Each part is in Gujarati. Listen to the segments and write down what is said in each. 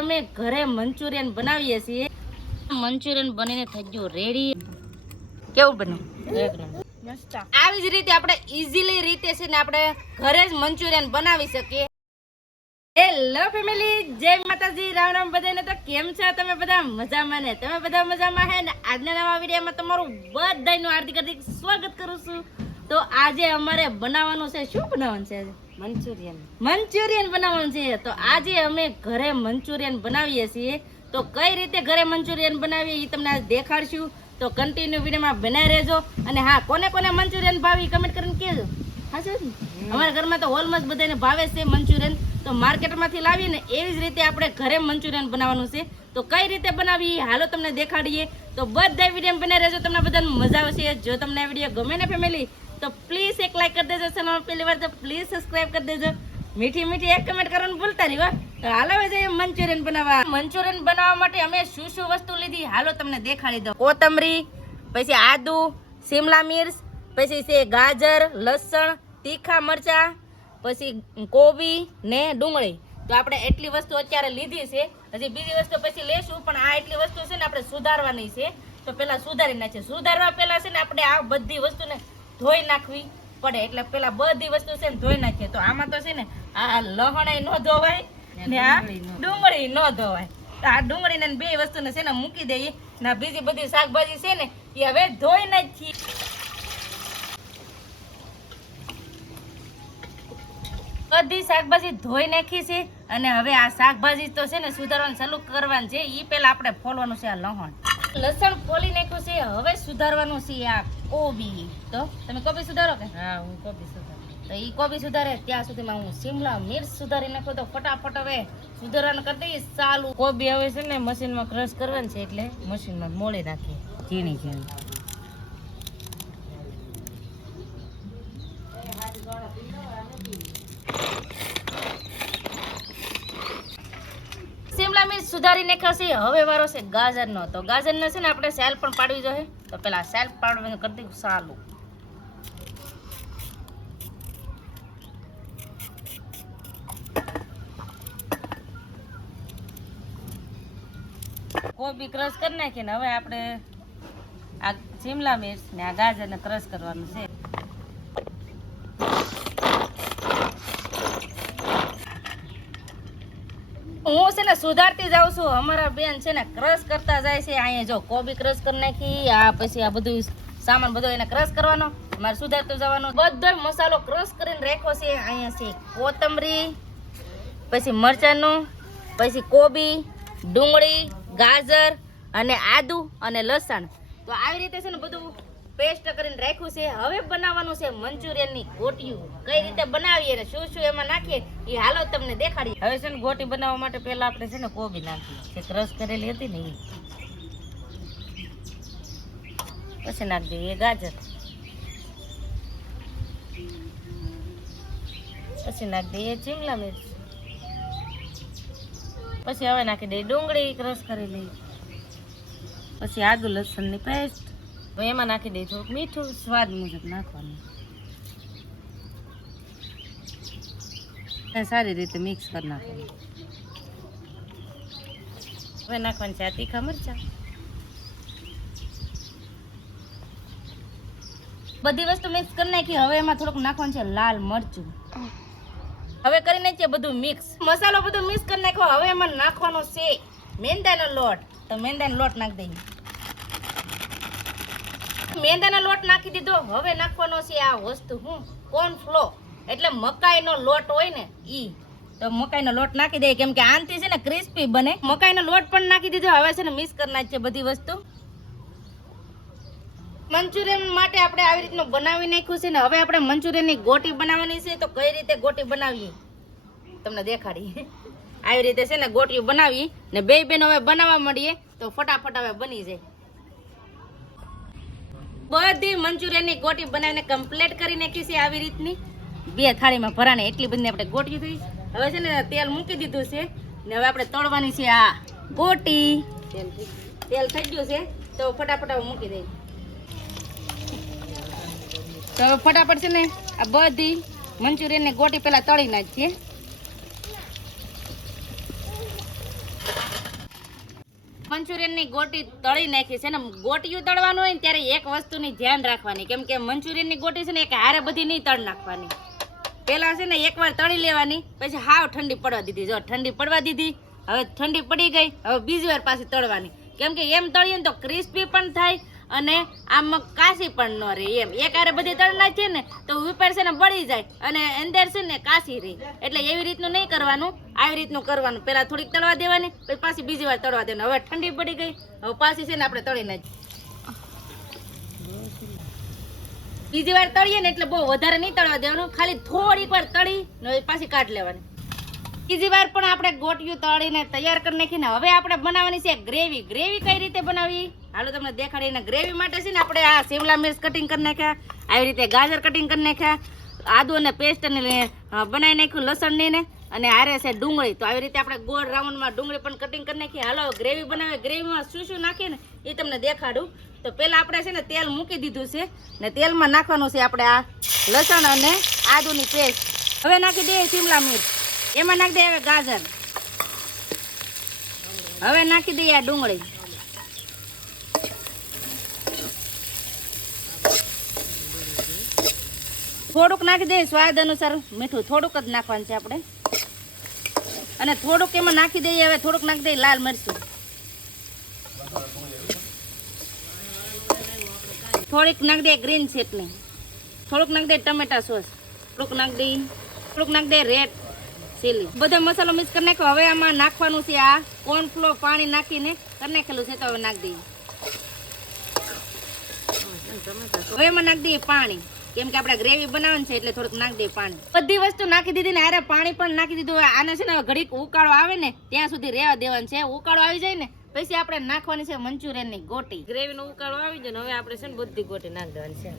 અમે ઘરે મંચુરિયન બનાવીએ છીએ. મંચુરિયન બનીને થઈ ગયું રેડી. કેવું બન્યું? મસ્ત. આવી જ રીતે આપણે ઈઝીલી રીતે છે ને આપણે ઘરે જ મંચુરિયન બનાવી શકીએ. હેલો ફેમિલી, જય માતાજી, રામ રામ બધાને. તો કેમ છો તમે બધા? મજામાં ને? તમે બધા મજામાં હે ને? આજના નવા વિડીયોમાં તમારું બધાનું હાર્દિક હાર્દિક સ્વાગત કરું છું. તો આજે અમારે બનાવવાનું છે, શું બનાવવાનું છે? મંચુરિયન બનાવવાનું છે. તો આજે અમે ઘરે મંચુરિયન બનાવીએ છીએ. તો કઈ રીતે ઘરે મંચુરિયન બનાવીએ એ તમને દેખાડશું. તો કન્ટિન્યુ વિડીયોમાં બનાવી રહેજો. અને હા, કોને કોને મંચુરિયન ભાવે કમેન્ટ કરીને કહેજો. હા સર, અમારા ઘરમાં તો ઓલમોસ્ટ બધાને ભાવે છે મંચુરિયન. તો માર્કેટમાંથી લાવીને એવી જ રીતે આપણે ઘરે મંચુરિયન બનાવવાનું છે. તો કઈ રીતે બનાવીએ હાલો તમને દેખાડીએ. તો બધા વિડીયો બનાવી રહેજો, તમને બધાને મજા આવશે. જો તમને આ વિડીયો ગમે ને ફેમિલી, તો પ્લીઝ એક લાઈક કરી દેજો. ચેનલ પહેલી વાર તો પ્લીઝ સબસ્ક્રાઇબ કરી દેજો. મીઠી મીઠી એક કમેન્ટ કરવાનું ભૂલતા નહીં. વાહ, તો હાલો જઈએ મંચુરિયન બનાવવા. મંચુરિયન બનાવવા માટે અમે શું શું વસ્તુ લીધી હાલો તમને દેખાડી દઉં. કોથમરી, પછી આદુ, શિમલા મિર્ચ, પછી છે ગાજર, લસણ, તીખા મરચા, પછી કોબી ને ડુંગળી. તો આપણે એટલી વસ્તુ અત્યારે લીધી છે. હજી બીજી વસ્તુ પછી લેશું, પણ આ એટલી વસ્તુ છે ને આપણે સુધારવાની છે. તો પેલા સુધારી નાખીએ. સુધારવા પેલા છે ને આપણે આ બધી વસ્તુને ધોઈ નાખવી પડે. એટલે પેલા બધી વસ્તુ છે ને ધોઈ નાખીએ. તો આમાં તો છે ને આ લહણ ન ધોવાય ને આ ડુંગળી ન ધોવાય. તો આ ડુંગળીને બે વસ્તુને છે ને મૂકી દઈએ. ને બીજી બધી શાકભાજી છે ને એ હવે ધોઈ નાખીએ. બધી શાકભાજી ધોઈ નાખી છે. અને હવે આ શાકભાજી તો છે ને સુધારવાનું ચાલુ કરવાનું છે. એ પેલા આપણે ફોલવાનું છે આ લહણ. લસણ ફોલી નાખ્યું છે. હવે સુધારવાનું છે આ કોબી. તો તમે કોબી સુધારો કે? હા, હું કોબી સુધારું. તો એ કોબી સુધારે ત્યાં સુધીમાં હું શિમલા મિર્ચ સુધારી નાખું. તો ફટાફટ હવે સુધારવાનું કરી દઈએ ચાલુ. કોબી હવે છે ને મશીનમાં ક્રશ કરવાનું છે, એટલે મશીનમાં મોળી નાખીએ ઝીણી ઝીણી. શિમલા મિર્ચ સુધારી નાખ્યા છે. હવે વારો છે ગાજરનો. તો ગાજરને છે ને આપણે સેલ પણ પાડવી જોઈએ. તો પેલા સેલ પાડવાનું કરી દઈશું સાલું. કોબી ક્રશ કરી નાખીએ ને હવે આપણે આ શિમલા મિર્ચ ને આ ગાજરને ક્રશ કરવાનું છે. હું છે ને સુધારતી જાઉં છું. અમારા બેન છે ને ક્રશ કરતા જાય છે. અહીંયા જો કોબી ક્રશ કરી નાખી. આ પછી આ બધું સામાન બધો એને ક્રશ કરવાનો. અમારે સુધારતું જવાનું. બધો મસાલો ક્રશ કરીને રાખ્યો છે. અહીંયા છે કોથમરી, પછી મરચાંનું, પછી કોબી, ડુંગળી, ગાજર અને આદુ અને લસણ. તો આવી રીતે છે ને બધું પેસ્ટ કરીને રાખ્યું છે. હવે બનાવવાનું છે મંચુરિયનની ગોટીયું. કઈ રીતે બનાવીએ ને શું શું એમાં નાખીએ એ હાલો તમને દેખાડીએ. હવે છે ને ગોટી બનાવવા માટે પહેલા આપણે છે ને કોબી નાખીએ. જે ક્રશ કરેલી હતી ને એ. પછી નાખી દઈએ ગાજર. પછી નાખી દઈએ શિમલા મિર્ચ. પછી હવે નાખી દઈએ ડુંગળી ક્રશ કરેલી. પછી આદુ લસણની પેસ્ટ. હવે એમાં નાખી દઈએ થોડુંક મીઠું સ્વાદ મુજબ નાખવાનું. સારી રીતે મિક્સ કરી નાખવાનું. હવે નાખવાનું છે આ તીખા મરચા. બધી વસ્તુ મિક્સ કરી નાખી. હવે એમાં થોડુંક નાખવાનું છે લાલ મરચું. હવે કરી નાખીએ બધું મિક્સ. મસાલો બધું મિક્સ કરી નાખ્યો. હવે એમાં નાખવાનો છે મેંદાનો લોટ. તો મેંદાનો લોટ નાખી દઈએ. મેંદાનો લોટ નાખી દીધો. હવે નાખવાનો છે આ વસ્તુ કોર્નફ્લોર, એટલે મકાઈનો લોટ હોય ને ઈ. તો મકાઈનો લોટ નાખી દઈએ કેમ કે આનથી છે ને ક્રિસ્પી બને. મકાઈનો લોટ પણ નાખી દીધો. હવે છે ને મિક્સ કરી નાખીએ બધી વસ્તુ. મંચુરિયન માટે આપણે આવી રીતનું બનાવી નાખ્યું છે ને હવે આપણે મંચુરિયનની ગોટી બનાવવાની છે. તો કઈ રીતે ગોટી બનાવીએ તમને દેખાડીએ. આવી રીતે છે ને ગોટીઓ બનાવી ને બે બેનો હવે બનાવવા મળીએ તો ફટાફટ હવે બની જાય. બધી મંચુરિયનની ગોટી બનાવીને કમ્પ્લીટ કરી નાખી છે આવી રીતની. બે થાળીમાં ભરાને એટલી બધી આપણે ગોટી થઈ. હવે છે ને તેલ મૂકી દીધું છે ને હવે આપણે તળવાની છે આ ગોટી. તેલ થઈ ગયું છે તો ફટાફટ હવે મૂકી દઈએ. તો ફટાફટ છે ને આ બધી મંચુરિયનની ગોટી પેલા તળી નાખીએ. મંચુરિયન ની ગોટી તળી નાખી છે ને ગોટીયું તળવાનું હોય ને ત્યારે એક વસ્તુની ધ્યાન રાખવાની, કેમ કે મંચુરિયન ની ગોટી છે ને એક હારે બધી નહીં તળ નાખવાની. પેલા છે ને એકવાર તળી લેવાની, પછી હાવ ઠંડી પડવા દીધી. જો ઠંડી પડવા દીધી, હવે ઠંડી પડી ગઈ, હવે બીજી વાર પાછી તળવાની, કેમ કે એમ તળીએ ને તો ક્રિસ્પી પણ થાય અને આમ કાશી પણ ન રહે. એમ એક હારે બધી તળ નાખીએ ને તો ઉપર છે ને બળી જાય અને અંદર છે ને કાશી રહે. એટલે એવી રીતનું નહીં કરવાનું, આવી રીતનું કરવાનું. પેલા થોડીક તળવા દેવાની, પછી પાછી બીજી વાર તળવા દેવાની. હવે ઠંડી પડી ગઈ, હવે પાછી છે ને આપણે તળી નાખીએ. બીજી વાર તળીએ ને એટલે બહુ વધારે નહીં તળવા દેવાનું, ખાલી થોડીક વાર તળી ને પાછી કાઢી લેવાની. બીજી વાર પણ આપણે ગોટિયું તળીને તૈયાર કરી નાખીને હવે આપણે બનાવવાની છે ગ્રેવી. ગ્રેવી કઈ રીતે બનાવી હાલો તમને દેખાડીને. ગ્રેવી માટે છે ને આપણે આ શિમલા મિર્ચ કટિંગ કરી નાખ્યા, આવી રીતે ગાજર કટિંગ કરી નાખ્યા, આદુ અને પેસ્ટ બનાવી નાખ્યું લસણની ને, અને હારે છે ડુંગળી. તો આવી રીતે આપણે ગોળ રાઉન્ડમાં ડુંગળી પણ કટિંગ કરી નાખી. હાલો ગ્રેવી બનાવે. ગ્રેવીમાં શું શું નાખીએ ને એ તમને દેખાડું. તો પેલા આપણે છે ને તેલ મૂકી દીધું છે ને તેલમાં નાખવાનું છે આપણે આ લસણ અને આદુની પેસ્ટ. હવે નાખી દઈએ શિમલા મિર્ચ, એમાં નાખી દઈએ ગાજર, હવે નાખી દઈએ આ ડુંગળી, થોડુંક નાખી દઈએ સ્વાદ અનુસાર મીઠું, થોડુંક જ નાખવાનું છે આપણે, અને થોડુંક એમાં નાખી દઈએ હવે થોડુંક નાખી દઈએ લાલ મરચું, થોડીક નાખી દઈએ ગ્રીન ચટણી, થોડુંક નાખી દઈએ ટમેટા સોસ, થોડુંક નાખી દઈએ રેડ ચીલી. બધો મસાલો મિક્સ કરી નાખ્યો. હવે આમાં નાખવાનું છે આ કોર્નફ્લોર પાણી નાખીને કરી નાખેલું છે, તો હવે નાખી દઈએ. હવે એમાં નાખી દઈએ પાણી, કેમ કે આપણે ગ્રેવી બનાવવાની છે એટલે થોડુંક નાખી દઈએ પાણી. બધી વસ્તુ નાખી દીધી ને અરે પાણી પણ નાખી દીધું. આને છે ને ઘડીક ઉકાળો આવે ને ત્યાં સુધી રહેવા દેવાનું છે. ઉકાળો આવી જાય ને પછી આપણે નાખવાની છે મંચુરિયન ની ગોટી. ગ્રેવી નો ઉકાળો આવી જાય ને હવે આપણે છે ને બધી ગોટી નાખી દેવાની છે.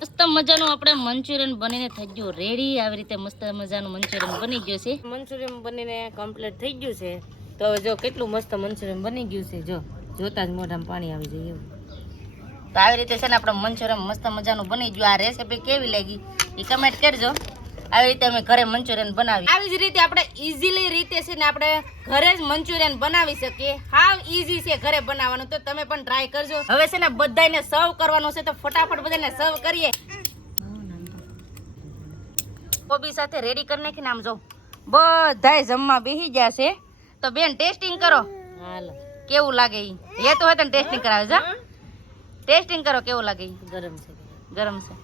મસ્ત મજાનું આપણે મંચુરિયન બનીને થઈ ગયું રેડી. આવી રીતે મસ્ત મજાનું મંચુરિયન બની ગયું છે. મંચુરિયન બનીને કમ્પ્લીટ થઈ ગયું છે. તો હવે જો કેટલું મસ્ત મંચુરિયન બની ગયું છે. જો જોતા જ મોઢામાં પાણી આવી જાય એવું. તો આવી રીતે છે ને આપણે મંચુરિયન મસ્ત મજાનું બની ગયું. આ રેસીપી કેવી લાગી એ કમેન્ટ કરજો. આવી રીતે અમે ઘરે મંચુરિયન બનાવી, આવી જ રીતે આપણે ઈઝીલી રીતે છે ને આપણે ઘરે જ મંચુરિયન બનાવી શકીએ. હાવ ઈઝી છે ઘરે બનાવવાનું, તો તમે પણ ટ્રાય કરજો. હવે છે ને બધાને સર્વ કરવાનું છે, તો ફટાફટ બધાને સર્વ કરીએ. કોબી સાથે રેડી કરી નાખીને આમ જો બધાય જમવા બેસી ગયા છે. તો બેન ટેસ્ટિંગ કરો, હાલો કેવું લાગે ઈ. એ તો હોય તો ટેસ્ટિંગ કરાવે છે. ટેસ્ટિંગ કરો કેવું લાગે ઈ. ગરમ છે, ગરમ છે.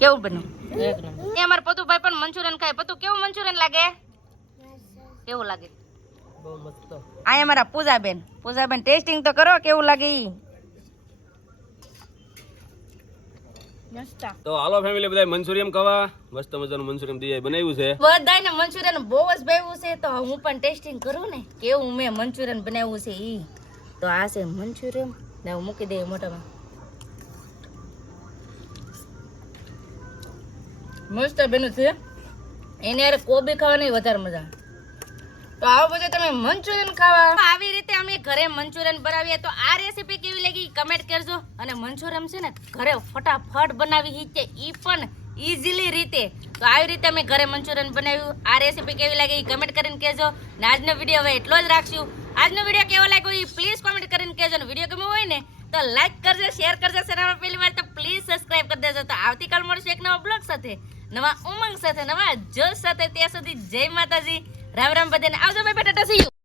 કેવું બન્યું? એ અમાર પતુભાઈ પણ મંચુરિયન ખાય. પતુ કેવું મંચુરિયન લાગે? કેવું લાગે? બહુ મસ્ત. આ અમારા પૂજાબેન, પૂજાબેન ટેસ્ટિંગ તો કરો કેવું લાગે ઈ. તો હાલો ફેમિલી બધા મંચુરિયન ખાવા. મસ્ત મજાનું મંચુરિયન દીએ બનાવ્યું છે. બધાને મંચુરિયન બહુ જ ભાવ્યું છે, તો હું પણ ટેસ્ટિંગ કરું ને કેવું મેં મંચુરિયન બનાવ્યું છે ઈ. તો આ છે મંચુરિયન ને હું મૂકી દઈએ મોટામાં. મસ્ત બન્યું છે. એને યાર કોબી ખાવાની વધારે મજા. તો આવો બધું તમે મંચુરિયન ખાવા. આવી રીતે અમે ઘરે મંચુરિયન બનાવીએ. તો આ રેસીપી કેવી લાગી કમેન્ટ કરજો. અને મંચુરિયન છે ને ઘરે ફટાફટ બનાવી છે ઈ પણ ઈઝીલી રીતે. તો આવી રીતે અમે ઘરે મંચુરિયન બનાવ્યું. આ રેસીપી કેવી લાગી કમેન્ટ કરીને કહેજો. ને આજનો વિડીયો હવે એટલો જ રાખશું. આજનો વિડીયો કેવો લાગ્યો એ પ્લીઝ કમેન્ટ કરીને કહેજો. ને વિડીયો ગમ્યો હોય ને તો લાઈક કરજો, શેર કરજો. ચેનલમાં પહેલી વાર તો પ્લીઝ સબસ્ક્રાઇબ કરી દેજો. તો આવતીકાલ મળશું એક નવા બ્લોગ સાથે, નવા ઉમંગ સાથે, નવા જોશ સાથે. ત્યાં સુધી જય માતાજી, રામ રામ બધાને. આવજો ભાઈ, બટાટા સી યુ.